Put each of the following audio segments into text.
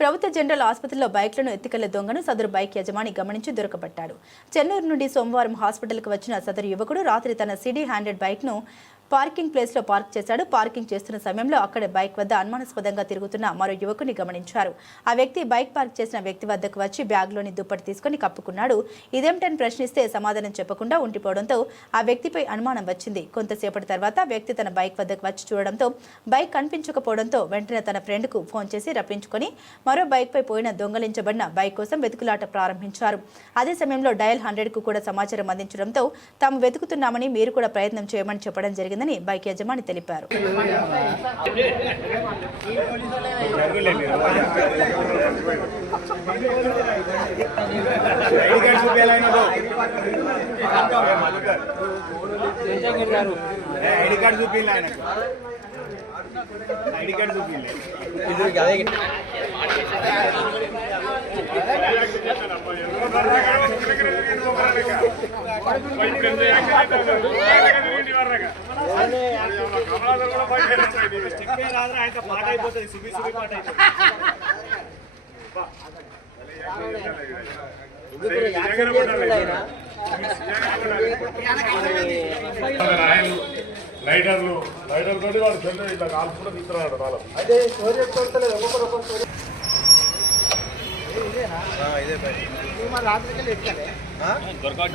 ప్రభుత్వ జనరల్ ఆసుపత్రిలో బైక్లను ఎత్తికెళ్ళే దొంగను సదరు బైక్ యజమాని గమనించి దొరకబట్టాడు. చెన్నూరు నుండి సోమవారం హాస్పిటల్కు వచ్చిన సదరు యువకుడు రాత్రి తన సిడీ హ్యాండెడ్ బైక్ను పార్కింగ్ ప్లేస్లో పార్క్ చేశాడు. పార్కింగ్ చేస్తున్న సమయంలో అక్కడ బైక్ వద్ద అనుమానాస్పదంగా తిరుగుతున్న మరో యువకుని గమనించారు. ఆ వ్యక్తి బైక్ పార్క్ చేసిన వ్యక్తి వద్దకు వచ్చి బ్యాగ్లోని దుప్పటి తీసుకుని కప్పుకున్నాడు. ఇదేమిటని ప్రశ్నిస్తే సమాధానం చెప్పకుండా ఉండిపోవడంతో ఆ వ్యక్తిపై అనుమానం వచ్చింది. కొంతసేపటి తర్వాత వ్యక్తి తన బైక్ వద్దకు వచ్చి చూడడంతో బైక్ కనిపించకపోవడంతో వెంటనే తన ఫ్రెండ్కు ఫోన్ చేసి రప్పించుకొని మరో బైక్పై పోయిన దొంగలించబడిన బైక్ కోసం వెతుకులాట ప్రారంభించారు. అదే సమయంలో డయల్ హండ్రెడ్కు కూడా సమాచారం అందించడంతో తాము వెతుకుతున్నామని మీరు కూడా ప్రయత్నం చేయమని చెప్పడం జరిగింది జరిగిందని బైక్ యజమాని తెలిపారు. ఐడి కార్డ్ చూపించాలైనా ఐడి కార్డ్ చూపించాలి ఐడి కార్డ్ పాట అయిపోతుంది సుబి సుబి పాట అయిపోతుంది రాయలు లైటర్లు లైటర్ తోటి వాడు చెల్లి ఇట్లా తీసుకురాడు వాళ్ళ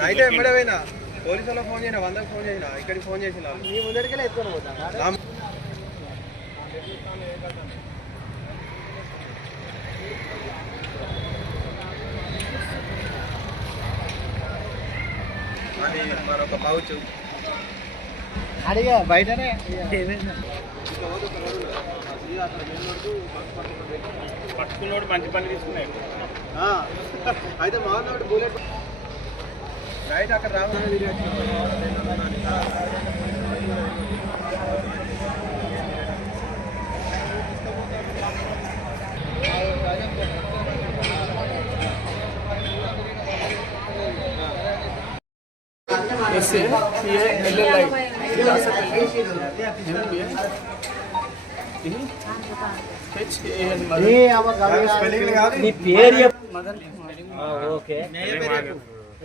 నైట్ ఎమ్మడే పోయినా. పోలీసు వాళ్ళకి ఫోన్ చేసిన వందకి ఫోన్ చేసిన ఇక్కడికి ఫోన్ చేసిన నీ ముందరికెళ్ళి ఎత్తుకొని పోతా అది మరొక పౌచ్. అడిగా బయటనే. పట్టుకున్నోడు మంచి పని తీసుకున్నాడు. అయితే మామూలు బుల్లెట్. నైట్ అక్కడ రావాలి. స్పెల్లింగ్ కాదు నీ పేరు చెప్పు. ఓకే.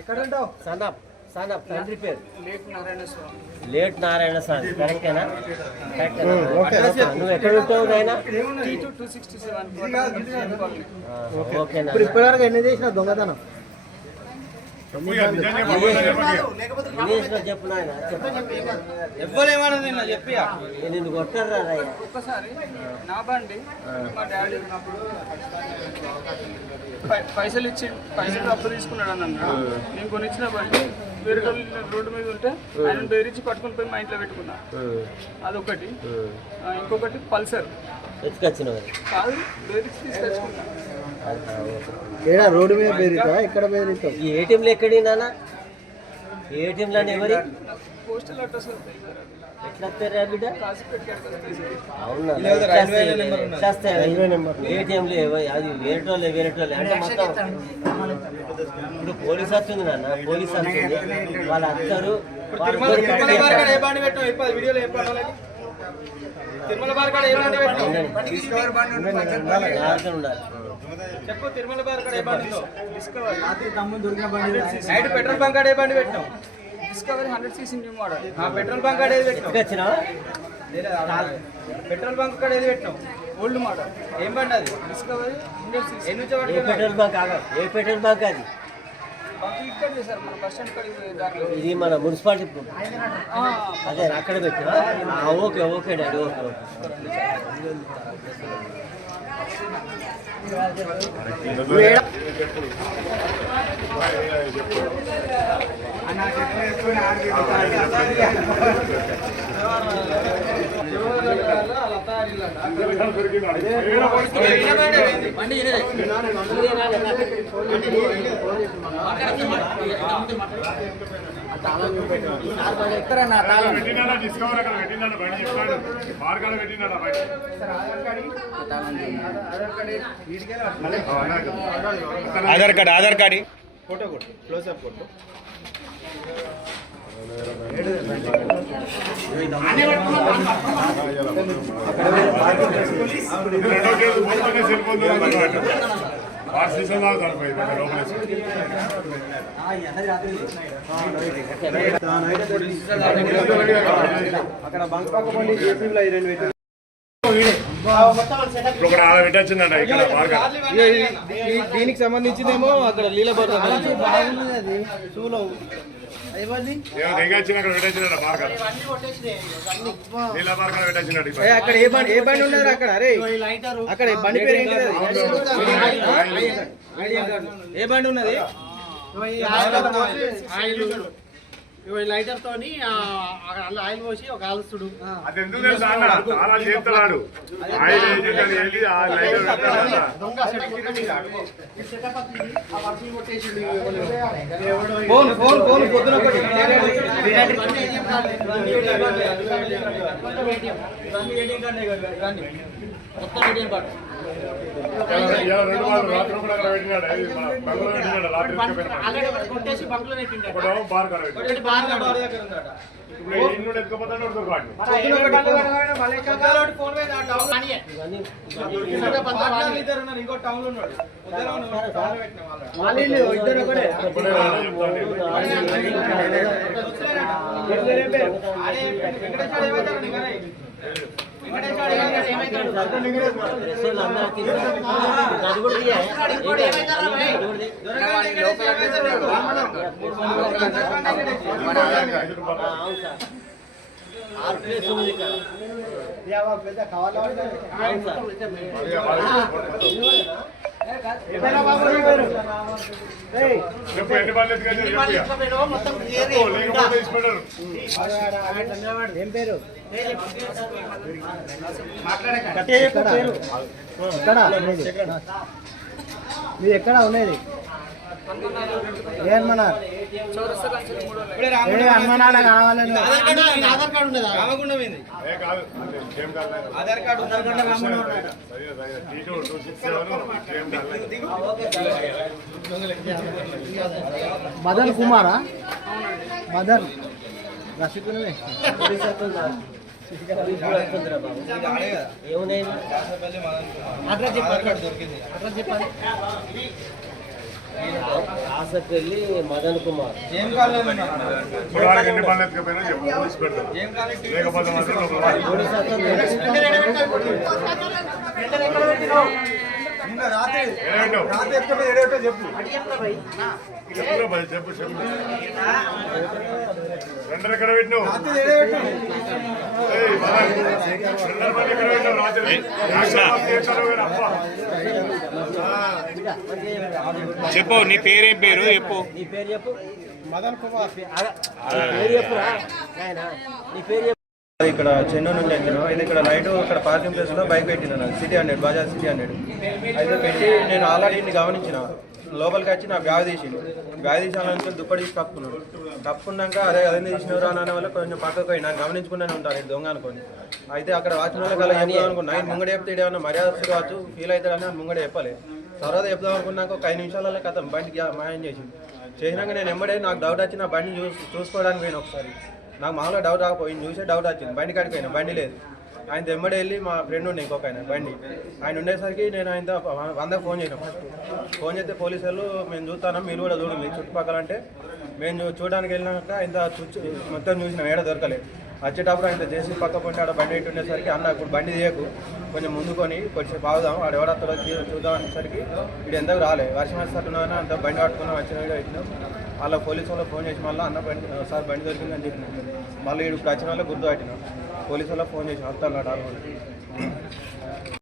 ఎక్కడ ఉంటావు సనప్ సనప్ తండ్రి పేరు. లేట్ నారాయణ స్వామి. కరెక్టేనా? కరెక్టేనా? నువ్వు ఎక్కడ ఉంటావు నాయనా? ఓకేనా ఇప్పుడు ఇప్పటివరకు ఎన్ని చేసిన దొంగతనం? ఇంగ్లీష్లో చెప్పు నాయన చెప్పు ఎవ్వరేమన్నా నిన్న చెప్పి నేను నిన్ను కొట్టారా రాయ్యా? ఒక్కసారి నా బండి మా డాడీ ఉన్నప్పుడు పై- పైసలు ఇచ్చి పైసలు అప్పు తీసుకున్నాడు అని అన్నాడు నేను కొనిచ్చిన బండి వేరే వాళ్ళు రోడ్డు మీద ఉంటే ఆయన బెదిరించి పట్టుకొని పోయి మా ఇంట్లో పెట్టుకున్నా. అదొకటి. ఇంకొకటి పల్సర్. కాదు బెదిరించి తీసుకొచ్చుకున్నా. ఏడా రోడ్డు మీద బెదిరితావా ఎక్కడ బెదిరితావు ఈ ఏటీఎంలు ఎక్కడి నాన్న ఏటీఎంలు ఎవరి? Postal address. ఎట్లా వస్తారా బిడ్డ? కాసిపేట కాడికి వస్తాయి సార్ అవునా ఏటీఎంలు అది వేరేటోళ్ళే వేరేటోళ్ళే అంటే మొత్తం ఇప్పుడు పోలీస్ వచ్చింది నాన్న పోలీస్ వచ్చింది వాళ్ళు అందరూ తిరుమల బార్ కాడ చెప్పు తిరుమల బార్ కాడ ఏ బండి డిస్కవర్ నైట్ పెట్రోల్ బంక్ కాడ ఏ బండి పెట్టావు? Discovery hundred CC new model. ఆ పెట్రోల్ బంక్ కాడ ఏది పెట్టావు? ఎత్తుకొచ్చినావా పెట్రోల్ బంక్ కాడ ఏది పెట్టావు? Old model. ఏం బండి అది? Discovery hundred CC. ఎన్ని పెట్రోల్ బంక్ ఏ పెట్రోల్ బంక్ అది? ఇది మన మున్సిపాలిటీ ఆ, అదే అక్కడ పెట్టినా? Okay okay daddy okay okay పెట్టినాడా Discover అక్కడ పెట్టినాడా బయట చెప్పాడు మార్గాలు పెట్టినాడా బయట Aadhaar card Aadhaar card. Photo కొట్టు క్లోజ్ అప్ కొట్టు. అక్కడ బంక్ పక్క పండి జేసీబీలో ఇక్కడ దీనికి సంబంధించిందేమో అక్కడ లీలబార్ అక్కడ ఏ, అక్కడ ఏ బండి ఏ బండి ఉన్నారు అక్కడ? అరే. అక్కడ ఏ బండి పేరు? ఏ బండి ఉన్నది. లైటర్ తోని ఆ, అలా ఆయిల్ పోసి ఒక ఆలుస్తుడు అది ఎందుకు తెలుసా అన్న చాలా చేస్తున్నాడు ఆయన ఏం చేశాడు వెళ్ళి ఆ లైట్ పెట్టాడన్న. దొంగ సెటప్ మీద సెటప్ ఆ వర్షం కొట్టేసిండు ఫోన్ ఫోన్ ఫోన్ పొద్దున ఒకటి ఇలా రెండు వాళ్ళు రాత్రి కూడా అక్కడ ఇంకో టౌన్లో ఉన్నాడు ఇప్పుడే వాడు చెప్తాడు. డ్రెస్సులు అందరూ ఉంది ఇక్కడ అవును సార్ ఏం పేరు మీరు ఎక్కడ ఉండేది ఏ హనుమనాల? కావాలని ఆధార్ కార్డు ఆధార్ కార్డు మదన్ కుమారా? మదన్. ఏమున్నాయి అడ్రస్ చెప్పాలి అడ్రస్ చెప్పాలి ఆసక్తి మదన్ కుమార్ ఏం కాలేదు లేకపోతే వస్తుంది ఏడేంటో? రాత్రి ఎత్తుకుపోయి ఏడేటో చెప్పు. చెప్పు చెప్పు. రెండర ఎక్కడ పెట్టినావు? ఎక్కడ రాత్రి. చెప్పు నీ పేరేం పేరు? చెప్పు. నీ పేరు చెప్పు. మదన్ కుమార్. పేరు చెప్పురా నాయనా నీ పేరు చెప్పు. ఇక్కడ చెన్నూరు నుంచి వచ్చిన. అయితే ఇక్కడ లైట్ ఇక్కడ పార్కింగ్ ప్లేస్లో బైక్ పెట్టిన నాకు. CT hundred Bajaj CT hundred. అయితే పెట్టి నేను ఆల్రెడీ గమనించిన. లోపలికి వచ్చి నా బ్యాగ్ తీసిండు. బ్యాగ్ తీసాలని దుప్పటి తీసి కప్పుకున్నాడు. కప్పుకున్నాక అదే అదే తీసినవరా? అనే వల్ల కొంచెం పక్కకు పోయి నాకు గమనించుకునే ఉంటాను దొంగ అనుకోండి అయితే అక్కడ వాచిన వాళ్ళకి అలా చెప్దాం అనుకున్నా ఆయన ముంగడ చెప్తే ఏమన్నా మర్యాద కావచ్చు? ఫీల్ అవుతాడని ముంగడ చెప్పలే. తర్వాత చెప్దాం అనుకున్నాక ఒక ఐదు నిమిషాలలో కథం బండికి మాయం చేసిండు. చేసినాక నేను ఎంబడే నాకు డౌట్ వచ్చి నా బండి చూసి చూసుకోవడానికి పోయిన ఒకసారి. నాకు మామూలుగా డౌట్ రాకపోయింది చూసే డౌట్ వచ్చింది. బండి కాడికి అయినా బండి లేదు. ఆయన తెమ్మడి వెళ్ళి మా ఫ్రెండ్ ఉండే ఇంకొక ఆయన బండి. ఆయన ఉండేసరికి నేను ఆయన వందకు ఫోన్ చేసిన ఫోన్ చేస్తే పోలీసు వాళ్ళు మేము చూస్తాను మీరు కూడా చూడండి. చుట్టుపక్కల అంటే మేము చూ- చూడడానికి వెళ్ళినాక ఆయన చుచ్చు మొత్తం చూసినాం ఏడ దొరకలేదు. వచ్చేటప్పుడు ఆయన చేసి పక్క పొంటి ఆడ బండి ఇటు ఉండేసరికి అన్న ఇప్పుడు బండి తీయకు కొంచెం ముందుకొని కొంచెం బాగుదాం వాడు ఎవడత్తడో చూద్దాం అనేసరికి వీడు ఎందుకు రాలేదు వర్షం వస్తున్నా అంత బండి పట్టుకున్నాం వచ్చిన వీడియో ఇచ్చినాం వాళ్ళ పోలీసు వాళ్ళకి ఫోన్ చేసి మళ్ళీ అన్న బండి సార్ బండి దొరికిందని చెప్పిన. మళ్ళీ ఇప్పుడు వచ్చిన వాళ్ళకి గుర్తు పట్టినాం పోలీసు వాళ్ళకి ఫోన్ చేసి వస్తాను ఆడ